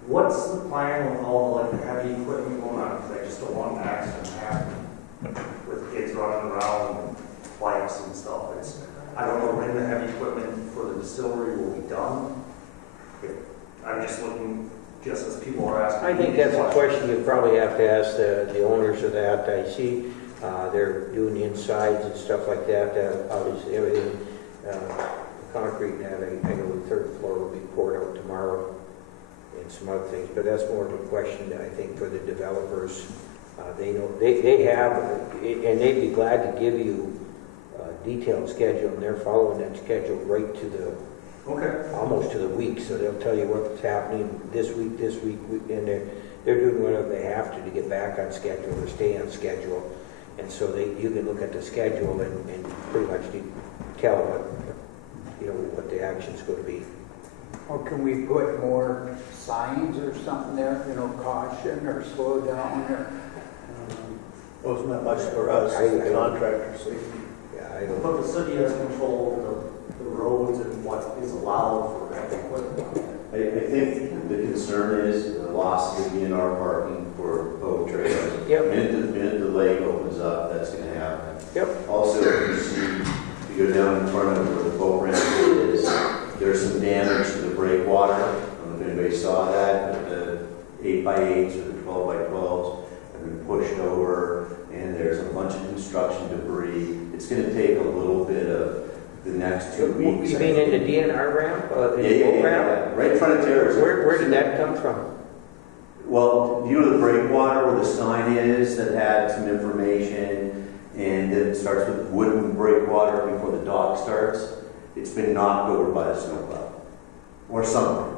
What's the plan with all the heavy equipment going on? Because I just don't want an accident to happen with kids running around and bikes and stuff. I don't know when the heavy equipment for the distillery will be done. I'm just looking, just as people are asking. I think that's a question you probably have to ask the owners of that. I see they're doing the insides and stuff like that. Obviously, everything, concrete and that, I know the third floor will be poured out tomorrow and some other things, but that's more of a question, I think, for the developers. They know, they have, and they'd be glad to give you a detailed schedule, and they're following that schedule right to the, almost to the week, so they'll tell you what's happening this week, and they're doing whatever they have to get back on schedule or stay on schedule. And so you can look at the schedule and pretty much tell what the action's going to be. Or can we put more signs or something there, caution or slow down or? Well, it's not much for us as a contractor safety. Yeah, I don't. But the city has control of the roads and what is allowed for heavy equipment. I think the concern is the loss of DNR parking for boat trailers. Yep. The minute the lake opens up, that's going to happen. Yep. Also, if you go down in front of where the boat ramp is, there's some damage to the breakwater. I don't know if anybody saw that, but the 8x8s or the 12x12s have been pushed over, and there's a bunch of construction debris. It's going to take a little bit of the next 2 weeks. You mean in the DNR ramp? Yeah. Right in front of Terrace. Where did that come from? Well, the breakwater where the sign is that had some information, and then it starts with wooden breakwater before the dock starts. It's been knocked over by the snowplow or something.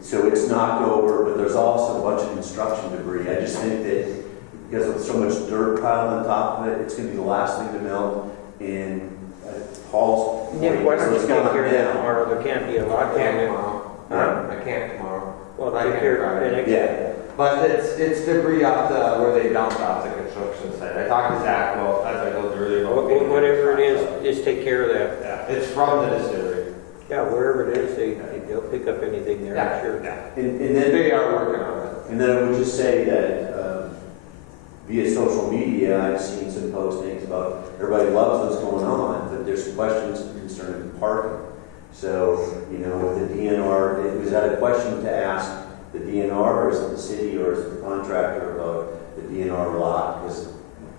So it's knocked over, but there's also a bunch of construction debris. I just think that because of so much dirt piled on top of it, it's going to be the last thing to melt. And Paul's Yeah, why don't you it's take gone care of that down. tomorrow? There can't be a lot I can't down there. tomorrow. I can't tomorrow. Well, I take can't care of Friday. the next. Yeah. But it's debris off where they dumped off the construction site. I talked to Zach about, as I told you earlier. Whatever it is, just take care of that. Yeah, it's from the distillery. Yeah, wherever it is, they'll pick up anything there, I'm sure. Yeah. And then They are working on it. And then I would just say that via social media, I've seen some postings about everybody loves what's going on, but there's questions concerning parking. So, with the DNR, was that a question to ask the DNR, or is it the city, or is it the contractor about the DNR lot? Because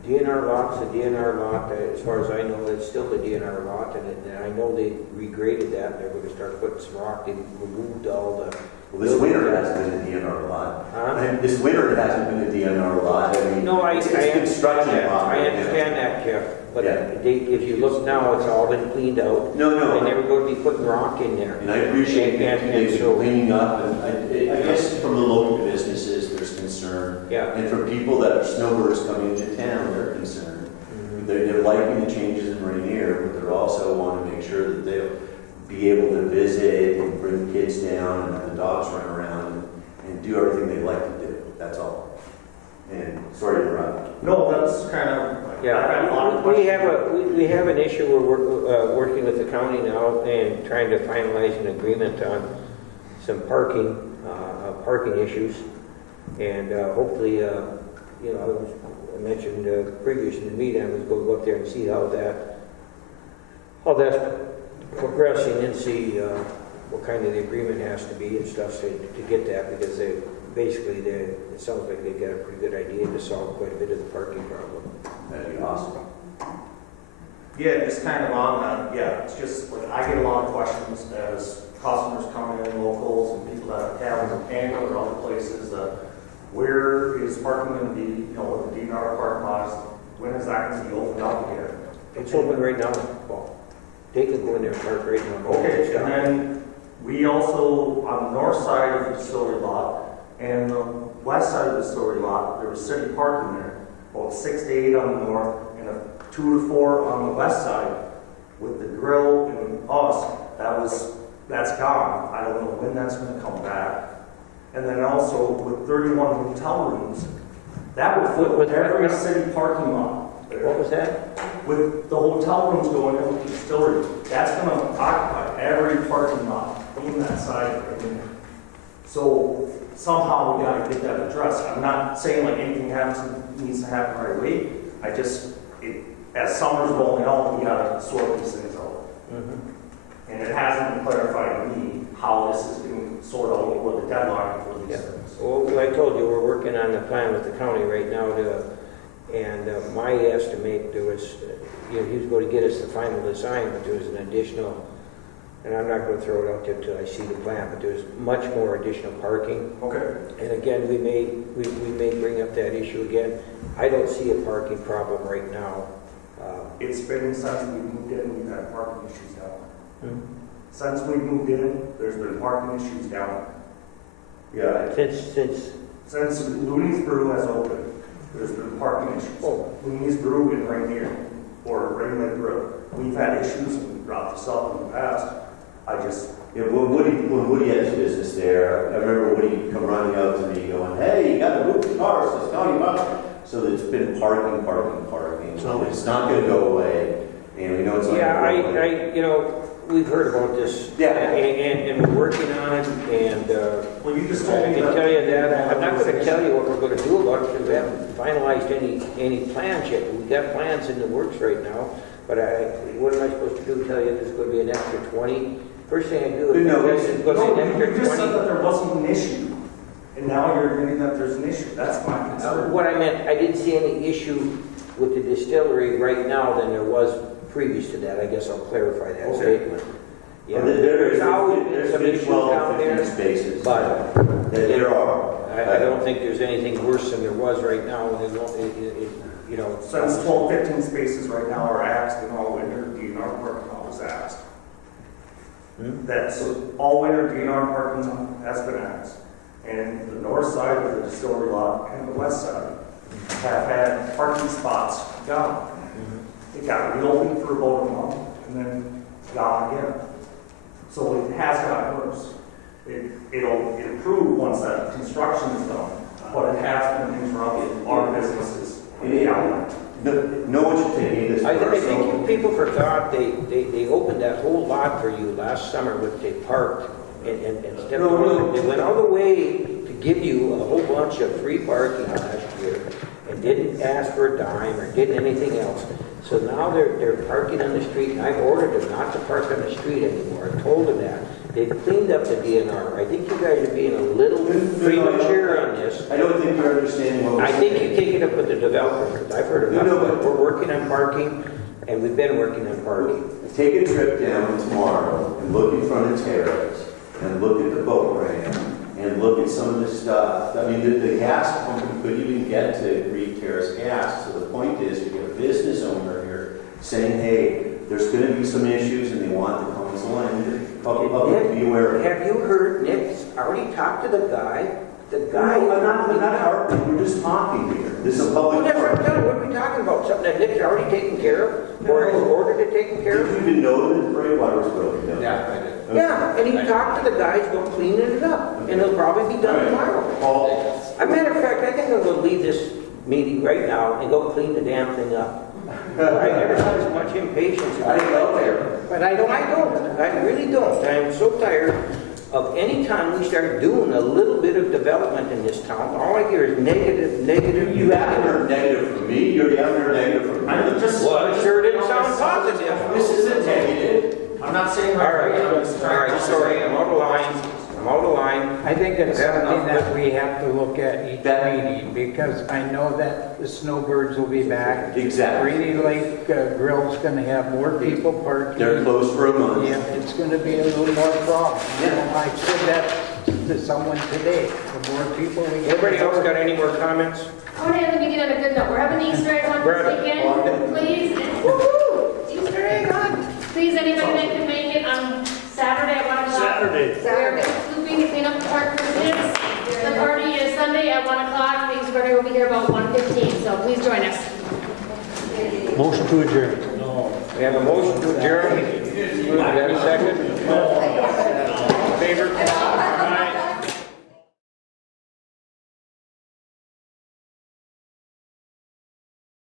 DNR lot's the DNR lot. As far as I know, it's still the DNR lot, and I know they regraded that, and they're going to start putting some rock. They removed all the... Well, this winter it hasn't been a DNR lot. Huh? This winter it hasn't been a DNR lot. I mean, No, it's construction. I understand that, Jeff. But Yeah. if you look now, it's all been cleaned out. No. And they were going to be putting rock in there. And I appreciate that And they're so- cleaning up, and I guess from the local businesses, there's concern. Yeah. And from people that are snowbirds coming into town, they're concerned. Mm-hmm. They're liking the changes in Ranier, but they also want to make sure that they'll be able to visit and bring kids down and have the dogs run around and do everything they like to do. That's all. And sorry to interrupt. No, that's kind of, Yeah, I've got a lot of we questions. have an issue where we're working with the county now and trying to finalize an agreement on some parking issues. And hopefully, I mentioned previous in the meeting, I was going to go up there and see how that's progressing and see what kind of the agreement has to be and stuff to get that, because it sounds like they've got a pretty good idea to solve quite a bit of the parking problem. That'd be awesome. Yeah, just kind of on that, yeah, it's just, like, I get a lot of questions as customers coming in, locals, and people that have Angle or other places, where is parking going to be, with the DNR parking lots, when is that going to be opened up again? It's open right now, Paul. They can go in there and park right now. Okay, and then we also, on the north side of the distillery lot and the west side of the distillery lot, there was city parking there, about 6 to 8 on the north and 2 to 4 on the west side. With the grill and us, that's gone. I don't know when that's going to come back. And then also with 31 hotel rooms, that would fit with every city parking lot. What was that? With the hotel rooms going in with the distillery, that's going to occupy every parking lot in that side right there. So somehow we got to get that addressed. I'm not saying like anything needs to happen right away. As summer's rolling out, we got to sort these things out. And it hasn't been clarified to me how this is being sorted out or the deadline for these things. Well, I told you, we're working on the plan with the county right now and my estimate, there was, he was going to get us the final design, but there was an additional, and I'm not going to throw it out there until I see the plan, but there's much more additional parking. Okay. And again, we may bring up that issue again. I don't see a parking problem right now. It's been since we moved in, we've had parking issues down. Since we moved in, there's been parking issues down. Yeah. Since Looney's Brew has opened, there's been parking issues. Looney's Brew and Ranier, or Ranier Brew. We've had issues, and we've brought this up in the past. Yeah, when Woody had his business there, I remember Woody come running up to me going, hey, you got to move the cars, it's $20. So it's been parking. So it's not going to go away. And we know it's not going to go away. We've heard about this. Yeah. And we're working on it, and well, you just I told me can that. tell you that. I'm not going to tell you what we're going to do about it because we haven't finalized any plans yet. We've got plans in the works right now. But what am I supposed to do? Tell you there's going to be an extra 20? First thing I do is there's going to be an extra 20. You just said that there wasn't an issue, and now you're admitting that there's an issue. That's my concern. What I meant, I didn't see any issue with the distillery right now than there was previous to that. I guess I'll clarify that statement. Yeah, there's always been some issues out there, spaces, but there are. I don't think there's anything worse than there was right now. Since 12, 15 spaces right now are asked, and all winter DNR parking lot was asked. That's all winter DNR parking has been asked. And the north side of the distillery lot and the west side have had parking spots gone. It got reopened for about a month and then gone again. So it has gotten worse. It'll improve once that construction is done, but it has been interrupting our businesses. No one should take any of this I personal. think people forgot they opened that whole lot for you last summer with they parked and stepped on. They went all the way to give you a whole bunch of free parking last year and didn't ask for a dime or did anything else. So now they're parking on the street, and I've ordered them not to park on the street anymore. I told them that. They've cleaned up the DNR. I think you guys are being a little premature on this. I don't think you're understanding what we're I think saying. you take it up with the developer, because I've heard enough of it. We're working on parking, and we've been working on parking. Take a trip down tomorrow and look in front of Terrace and look at the boat ramp and look at some of the stuff. I mean, the gas company couldn't even get to Reed Terrace gas. So the point is, you get a business owner here saying, hey, there's going to be some issues and they want the council and public to be aware of it. Have you heard Nick's already talked to the guy? The guy... No, I'm not arguing. We're just talking here. This is a public Well, that's what I'm forum. telling you. What are we talking about? Something that Nick's already taken care of? Or has ordered it taken care Did of? you even know that the breakwater was broken down? Yeah, I did. Yeah, and he talked to the guys about cleaning it up. And it'll probably be done tomorrow. Paul, As a matter of fact, I think I'm going to leave this meeting right now and go clean the damn thing up. I never had as much impatience. I didn't go there. But I don't. I really don't. I'm so tired of any time we start doing a little bit of development in this town, all I hear is negative. You haven't heard negative from me. You haven't heard negative from me. Well, it sure didn't sound positive. This isn't negative. I'm not saying All right, sorry, I'm out of line. I think it's something that we have to look at each meeting, because I know that the snowbirds will be back. Exactly. Rainy Lake Grill's gonna have more people parking. They're closed for a month. Yeah, it's gonna be a little more problem. You know, I said that to someone today. The more people we get. Anybody else got any more comments? I want to end the meeting on a good note. We're having the Easter egg hunt this weekend. Please, woohoo! Easter egg hunt. Please, anybody that can make it on Saturday at 1 o'clock. Saturday. We're scooping to clean up the park for kids. The party is Sunday at 1 o'clock. The Easter egg will be here about 1:15, so please join us. Motion to adjourn. We have a motion to adjourn. Do we have a second?